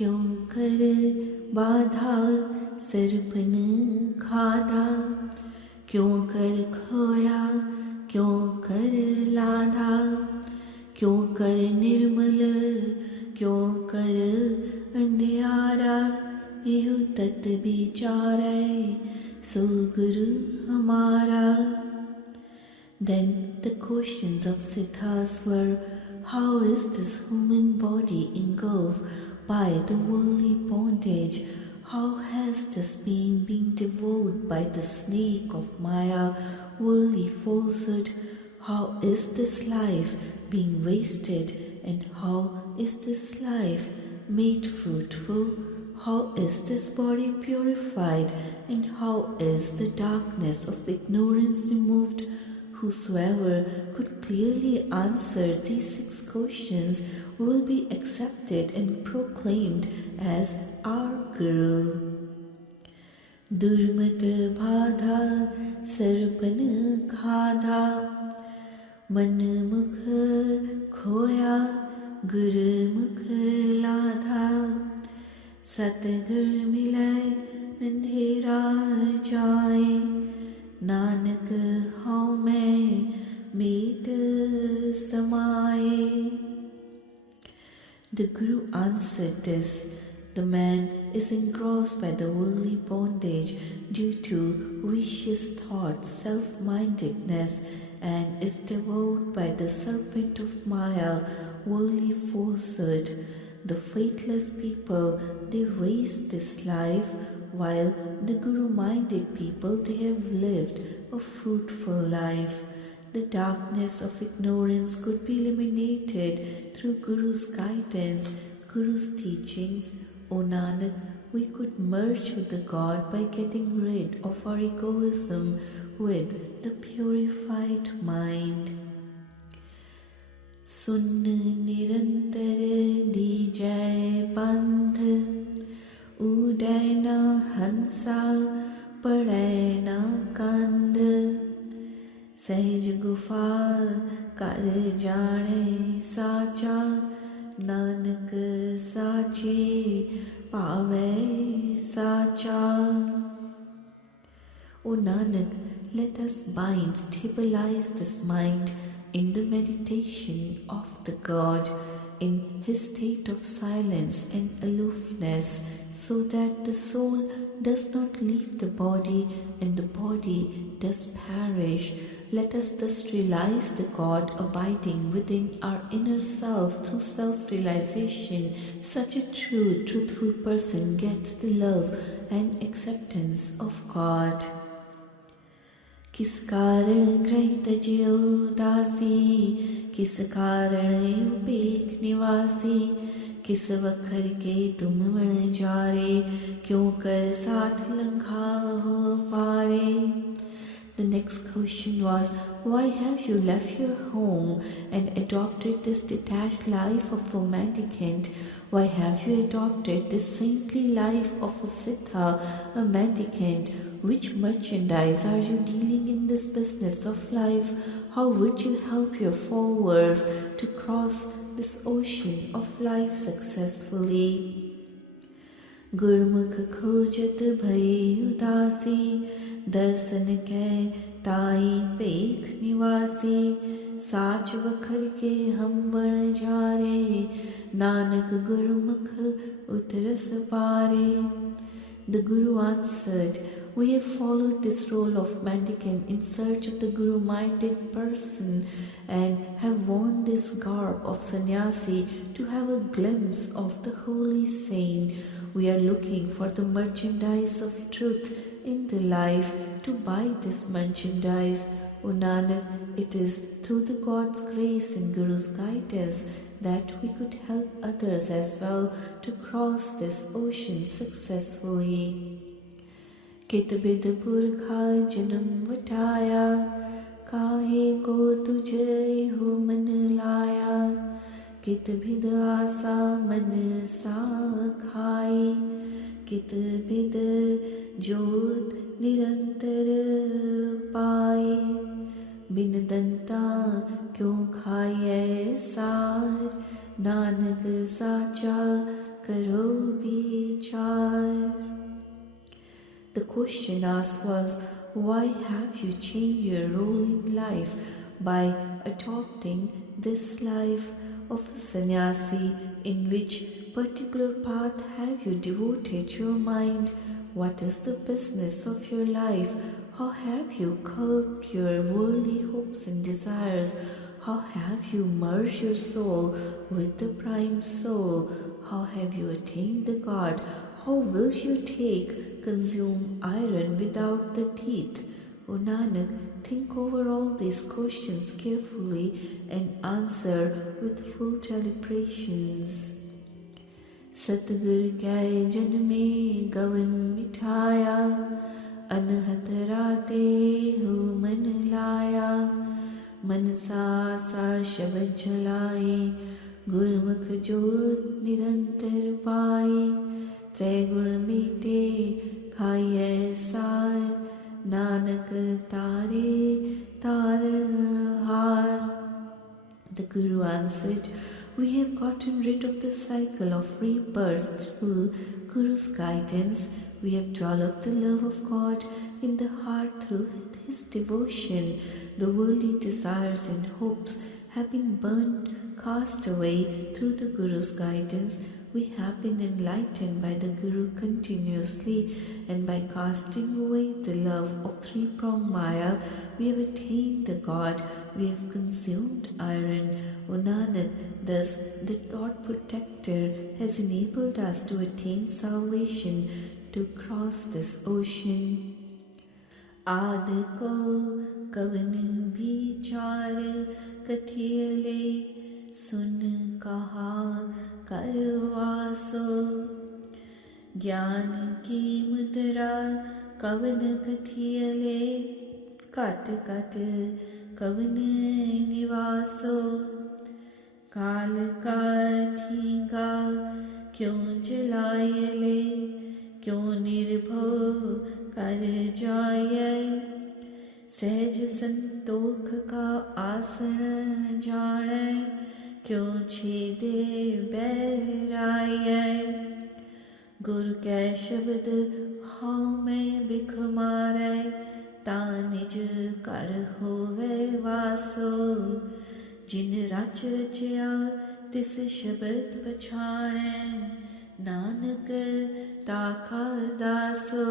क्यों कर बाधा सरपन खाधा, क्यों कर खोया क्यों कर लाधा, क्यों कर निर्मल क्यों कर अंधियारा, एहु तत विचारै सो गुरु हमारा. Then the questions of Siddhas were, how is this human body engulfed by the worldly bondage? How has this being been devoured by the snake of Maya, worldly falsehood? How is this life being wasted, and how is this life made fruitful? How is this body purified, and how is the darkness of ignorance removed? Whosoever could clearly answer these 6 questions will be accepted and proclaimed as our Guru. Durmat bhadha sarpan khadha, man mukh khoya gur mukh ladha, satgur milay andhera jaye, Nanak हौ मैं मीत समाए. The Guru answered this. The man is engrossed by the worldly bondage due to vicious thoughts, self-mindedness, and is devoured by the serpent of Maya, worldly falsehood. The faithless people, they waste this life, while the Guru-minded people, they have lived a fruitful life. The darkness of ignorance could be eliminated through Guru's guidance, Guru's teachings. O Nanak, we could merge with the God by getting rid of our egoism with the purified mind. Sun nirantar dijay panth, उड़ै न हंसा पड़ै न कंद, सहज गुफा कर जाने साचा, नानक साचे पावै साचा. O Nanak, let us bind, stabilize this mind in the meditation of the God, in his state of silence and aloofness, so that the soul does not leave the body and the body does perish. Let us thus realize the God abiding within our inner self through self-realization. Such a true, truthful person gets the love and acceptance of God. किस कारण ग्रह तजियो दासी, किस कारण उपेख निवासी, किस वखर के तुम वण जारे, क्यों कर साथ लंघावहो पारे. The next question was, why have you left your home and adopted this detached life of a mendicant? Why have you adopted this saintly life of a siddha, a mendicant? Which merchandise are you dealing in this business of life? How would you help your followers to cross this ocean of life successfully? गुरमुख खोजत भई उदासी, दर्शन कै ताई पेख निवासी, साच वखर के हम वण जारे, नानक गुरमुख उतरस पारे. The Guru answered, we have followed this role of mendicant in search of the Guru-minded person and have worn this garb of sannyasi to have a glimpse of the holy saint. We are looking for the merchandise of truth in the life. To buy this merchandise, O Nanak, it is through the God's grace and Guru's guidance that we could help others as well to cross this ocean successfully. कित बिद पुरखा जन्म वटाया, काहे को तुझे हो मन लाया, कित बिद आसा मन सा खाई, कित बिद जोत निरंतर पाए, बिन दंता क्यों खाए सार, नानक साचा करो The question asked was, why have you changed your role in life by adopting this life of a sannyasi? In which particular path have you devoted your mind? What is the business of your life? How have you curbed your worldly hopes and desires? How have you merged your soul with the prime soul? How have you attained the God? How will you consume iron without the teeth? O Nanak, think over all these questions carefully and answer with full deliberations. Satguru kai janme gavan mithaya, Anahat राते हो मन लाया, मनसा सा शब्द जलाए, गुरमुख जोत निरंतर पाए, त्रैगुण मीटे खाइए सार, नानक तारे तारण हार. The Guru answered, we have gotten rid of the cycle of rebirth through Guru's guidance. We have developed the love of God in the heart through His devotion. The worldly desires and hopes have been burnt, cast away through the Guru's guidance. We have been enlightened by the Guru continuously, and by casting away the love of three-pronged Maya, we have attained the God. We have consumed iron. O Nanak, thus the Lord Protector has enabled us to attain salvation, to cross this ocean. आद को कवन विचार कथियले, सुन कहा करवासो, ज्ञान की मुद्रा कवन कथियले, cut cut कवन निवासो, काल का ठीगा क्यों चलायले, क्यों निर्भव कर जाए, सहज संतोख का आसन जाने, क्यों छेदे बैराए, गुरु कै शब्द हाँ मैं बिख मारे, ता निज कर होवे वासो, जिन रच रचया तिस शब्द पछाणे, नानक ताका दासो.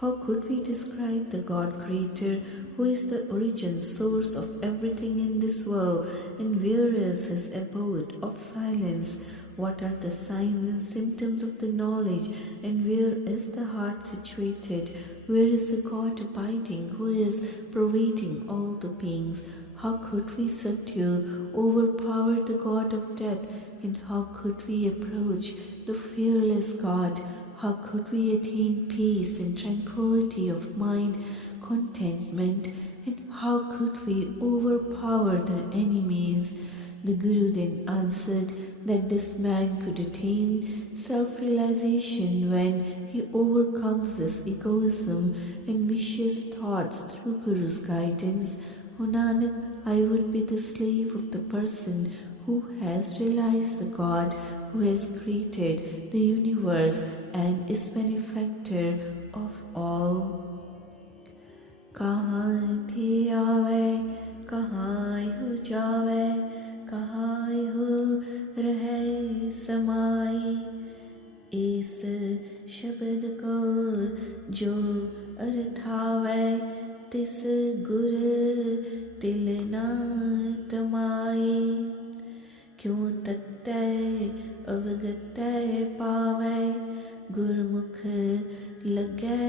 How could we describe the God Creator, who is the origin source of everything in this world, and where is His abode of silence? What are the signs and symptoms of the knowledge, and where is the heart situated? Where is the God abiding, who is pervading all the beings? How could we subdue, overpower the God of death, and how could we approach the fearless God? How could we attain peace and tranquility of mind, contentment, and how could we overpower the enemies? The Guru then answered that this man could attain self-realization when he overcomes this egoism and vicious thoughts through Guru's guidance. O Nanak, I would be the slave of the person who has realized the God who has created the universe and is benefactor of all. कहाँ थे आवे, कहाँ हो जावे, कहाँ हो रहे समाई, इस शब्द को जो अर्थावे, तिस गुर तिल ना तमाई, क्यों तत्तै अवगतै पावै, गुरमुख लगै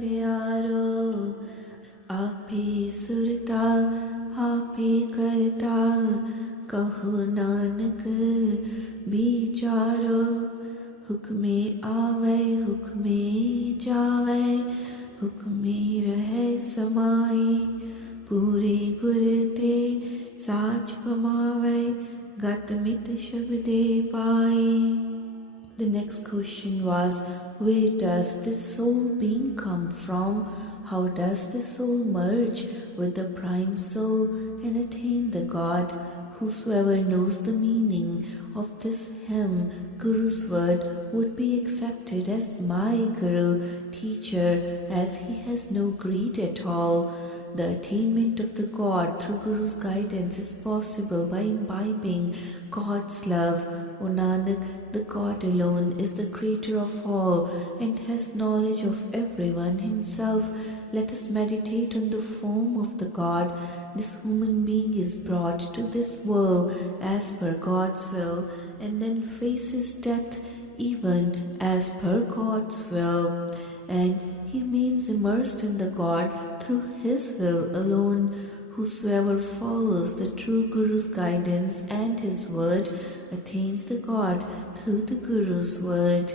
प्यारो, आपे सुरता आपे करता, कहो नानक बिचारो, हुक्मे आवे हुक्मे जावे, हुक्मे रहे समाई, पूरे गुर ते साच कमावे, गत मित शब्दे पाई. The next question was, where does this soul being come from? How does the soul merge with the prime soul and attain the God? whosoever knows the meaning of this hymn, Guru's word, would be accepted as my Guru, teacher, as he has no greed at all. The attainment of the God through Guru's guidance is possible by imbibing God's love. O Nanak, the God alone is the creator of all and has knowledge of everyone himself. Let us meditate on the form of the God. This human being is brought to this world as per God's will and then faces death even as per God's will. And he remains immersed in the God through his will alone. Whosoever follows the true Guru's guidance and his word attains the God through the Guru's word.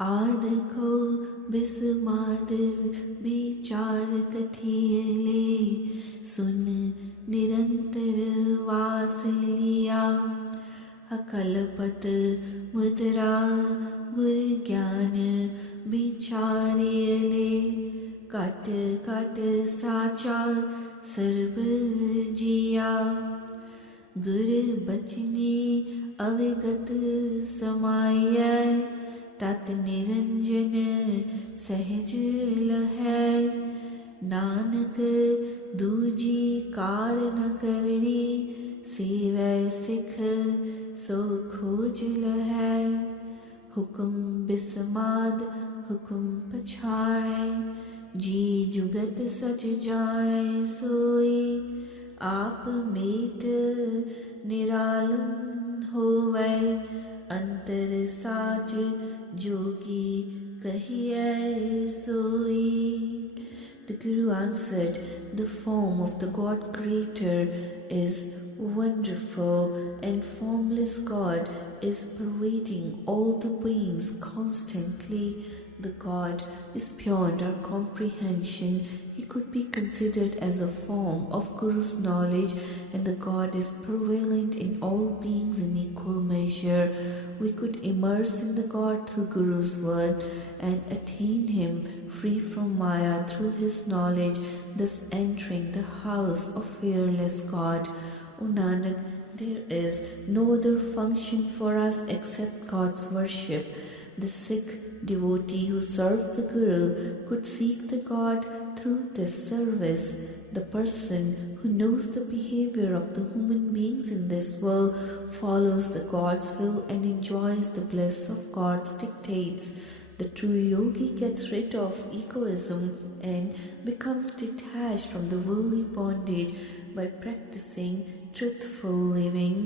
आद को बिस्माद विचार कथियले सुन निरंतर वास लिया अकलपत मुद्रा गुर ज्ञान विचारियले cut cut साचा सर्व जिया गुर बचनी अविगत समाय तत् निरंजन सहज लहै नानक दूजी कार न करणी सेवै सिख सो खोज लहै हुकुम बिस्माद हुकुम पछाड़ै जी जुगत सच जानै सोई आप मेट निरालम होवै अंतर साच जोगी कहिए सोई. The Guru answered, the form of the God Creator is wonderful and formless God is pervading all the beings constantly. The God is beyond our comprehension. He could be considered as a form of Guru's knowledge, and the God is prevalent in all beings in equal measure. We could immerse in the God through Guru's word and attain him free from Maya through his knowledge, thus entering the house of fearless God. O Nanak, there is no other function for us except God's worship. The Sikh devotee who serves the Guru could seek the God through this service. The person who knows the behavior of the human beings in this world follows the God's will and enjoys the bliss of God's dictates. The true yogi gets rid of egoism and becomes detached from the worldly bondage by practicing truthful living.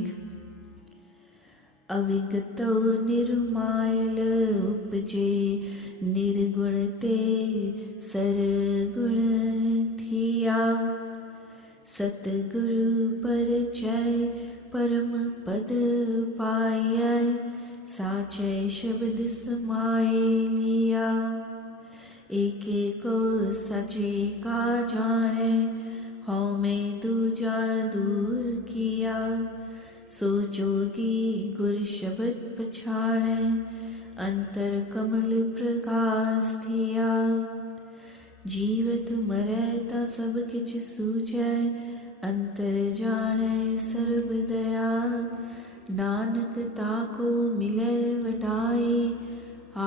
अविगतो निर्मायल उपजे निर्गुण ते सरगुण थिया सतगुरु परिचय परम पद पाय साचय शब्द समाय लिया एके को सचे का जाने हौ में दूजा दूर किया सो जोगी गुर शब्द पछाड़ै अंतर कमल प्रकाश थिया जीवत मरै ता सब किछ सूझै अंतर जानै सर्ब दया नानक ताको मिलै वटाई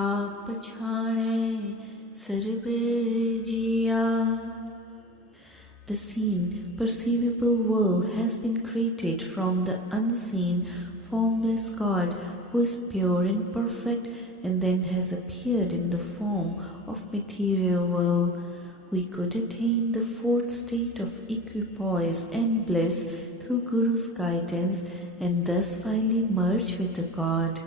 आप पछाड़ै सर्ब जिया. The seen, perceivable world has been created from the unseen, formless God who is pure and perfect and then has appeared in the form of material world. We could attain the fourth state of equipoise and bliss through Guru's guidance and thus finally merge with the God.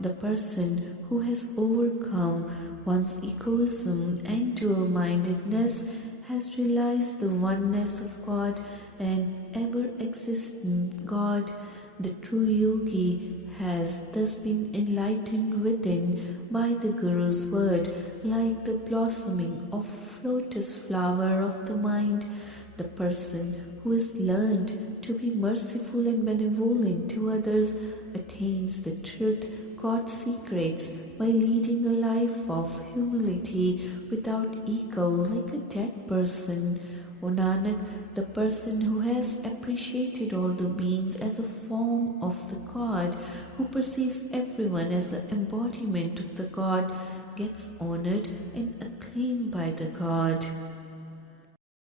The person who has overcome one's egoism and dual-mindedness has realized the oneness of God and ever-existent God. The true yogi has thus been enlightened within by the Guru's word, like the blossoming of lotus flower of the mind. The person who has learned to be merciful and benevolent to others attains the truth, God's secrets, by leading a life of humility without ego like a dead person. O Nanak, the person who has appreciated all the beings as a form of the God, who perceives everyone as the embodiment of the God, gets honored and acclaimed by the God.